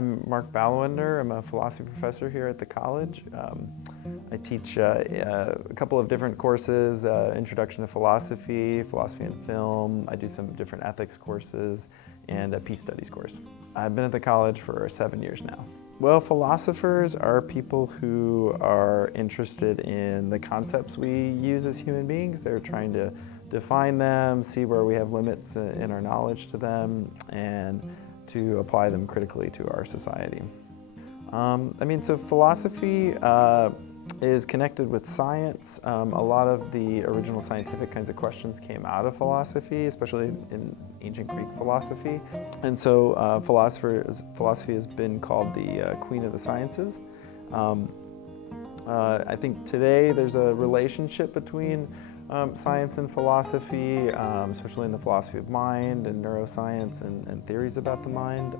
I'm Mark Balawender. I'm a philosophy professor here at the college. I teach a couple of different courses, Introduction to Philosophy, Philosophy and Film. I do some different ethics courses, and a Peace Studies course. I've been at the college for 7 years now. Well, philosophers are people who are interested in the concepts we use as human beings. They're trying to define them, see where we have limits in our knowledge to them, and to apply them critically to our society. So philosophy is connected with science. A lot of the original scientific kinds of questions came out of philosophy, especially in ancient Greek philosophy. And so philosophy has been called the queen of the sciences. I think today there's a relationship between science and philosophy, especially in the philosophy of mind and neuroscience and theories about the mind.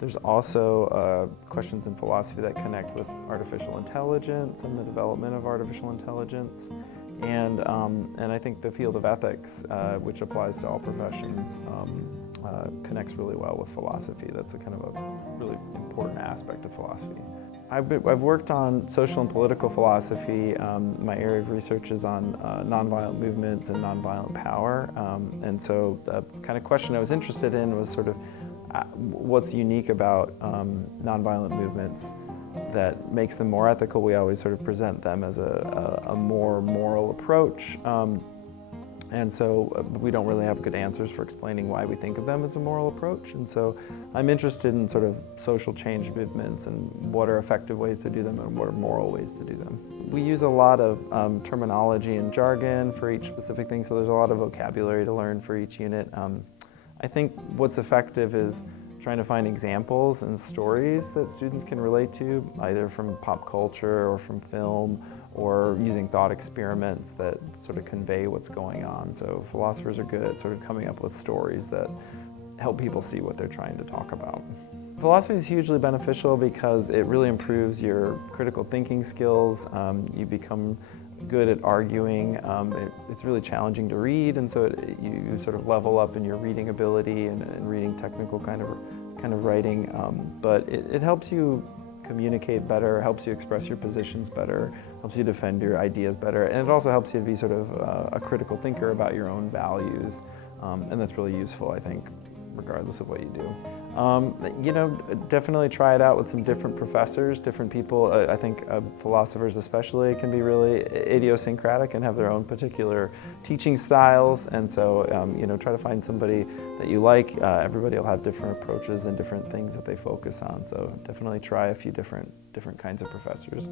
There's also questions in philosophy that connect with artificial intelligence and the development of artificial intelligence. And I think the field of ethics, which applies to all professions, connects really well with philosophy. That's a kind of a really important aspect of philosophy. I've worked on social and political philosophy. My area of research is on nonviolent movements and nonviolent power. And so the kind of question I was interested in was sort of what's unique about nonviolent movements that makes them more ethical. We always sort of present them as a more moral approach. And so we don't really have good answers for explaining why we think of them as a moral approach. And so I'm interested in sort of social change movements and what are effective ways to do them and what are moral ways to do them. We use a lot of terminology and jargon for each specific thing, so there's a lot of vocabulary to learn for each unit. I think what's effective is trying to find examples and stories that students can relate to, either from pop culture or from film, or using thought experiments that sort of convey what's going on. So philosophers are good at sort of coming up with stories that help people see what they're trying to talk about. Philosophy is hugely beneficial because it really improves your critical thinking skills. You become good at arguing. It's really challenging to read, and so you sort of level up in your reading ability and reading technical kind of writing. But it helps you communicate better, helps you express your positions better, helps you defend your ideas better, and it also helps you to be sort of a critical thinker about your own values, and that's really useful, I think, regardless of what you do. Definitely try it out with some different professors, different people. I think philosophers especially can be really idiosyncratic and have their own particular teaching styles, and so try to find somebody that you like. Everybody will have different approaches and different things that they focus on, so definitely try a few different kinds of professors.